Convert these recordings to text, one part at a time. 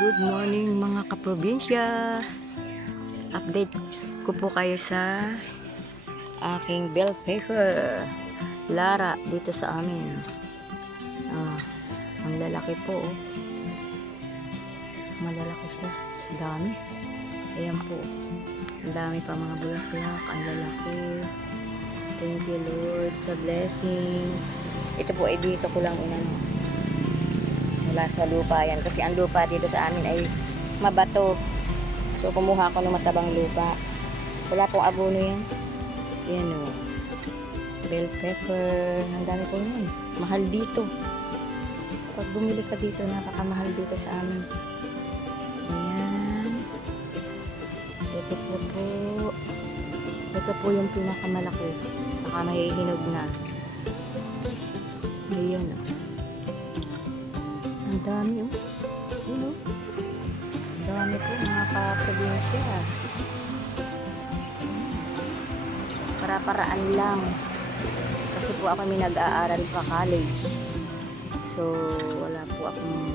Good morning mga kaprobinsya. Update ko po kayo sa aking bell pepper Lara dito sa amin. Ang lalaki po, oh. Malalaki siya. Dami. Ayan po. Ang dami pa mga bulaklak. Ang lalaki. Thank you Lord sa blessing. Ito po ay dito ko lang inano. Wala sa lupa yan. Kasi ang lupa dito sa amin ay mabato. So kumuha ko ng matabang lupa. Wala pong abono yan. Yan o. Bell pepper. Ang dami po yun. Mahal dito. Pag bumili ka dito, napakamahal dito sa amin. Ayan. Ito po. Ito po yung pinakamalaki. Baka mahihinog na. Ayan o. Ang dami oh. Yun oh. Ang dami po mga kaprobinsya. Para-paraan lang. Kasi po ako may nag-aaral pa college. So wala po akong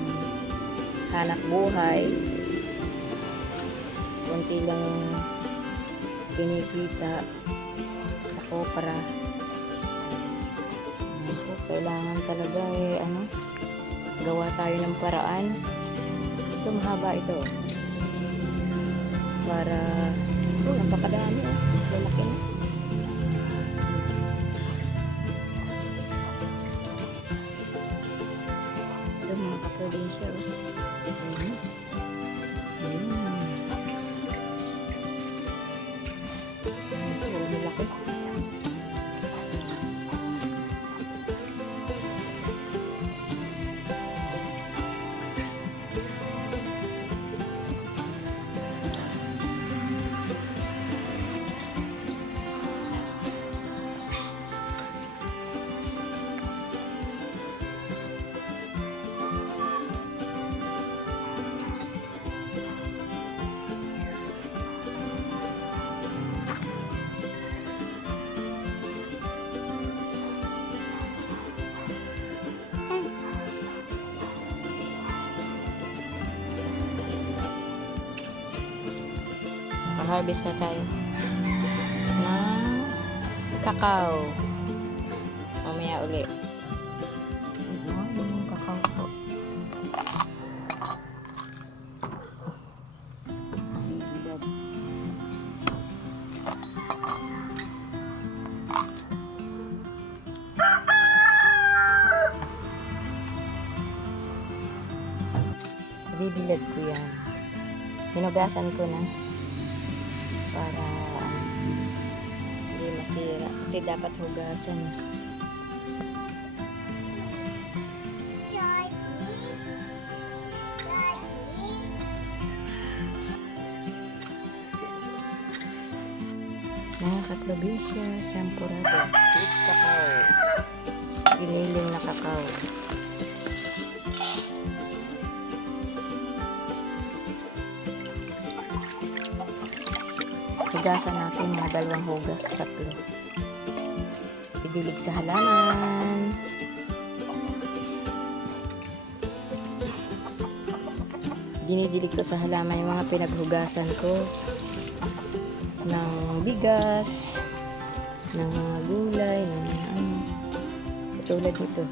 hanap buhay. Kunti lang kinikita sa kopra. Kailangan talaga gawa tayo ng paraan. Ito mahaba ito para napakadami lalaki na. Ito mga kaprobinsya malaki. Harvest na tayo ng kakao. Mamaya ulit. Yung kakao po. Bibilad ko yan. Hinugasan ko na para hindi masira kasi dapat hugasan. Mga kaprobinsya, champurado with kakao, giniling na kakao. Hugasan natin mga 2 hugas, 3. Idilig sa halaman. Dinidilig ko sa halaman yung mga pinaghugasan ko ng bigas, ng mga gulay, ng tulad nito.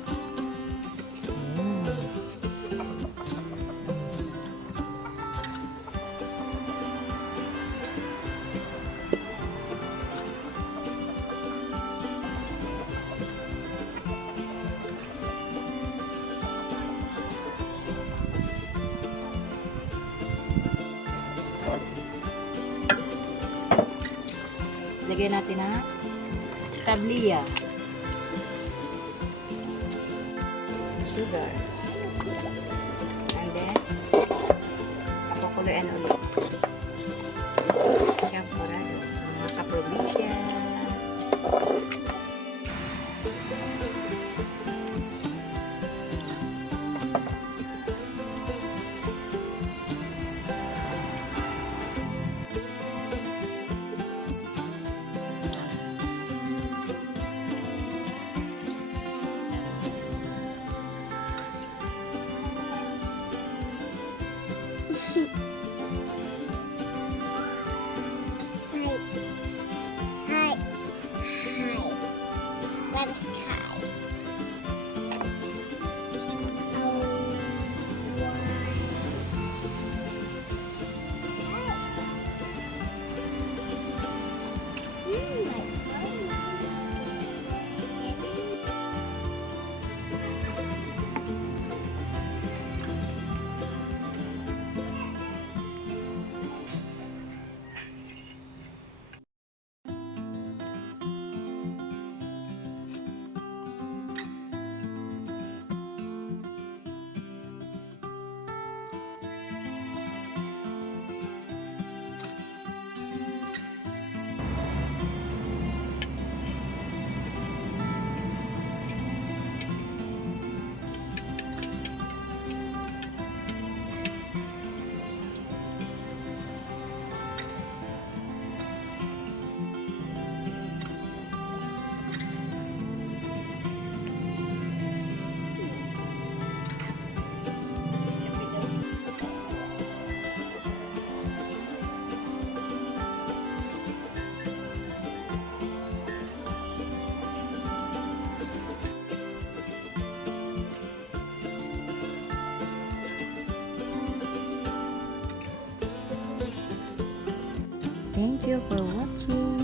Lagyan natin na tabliya, sugar, and then pakukuluan ulit. Champurado, mga kaprobinsya. Thank you for watching.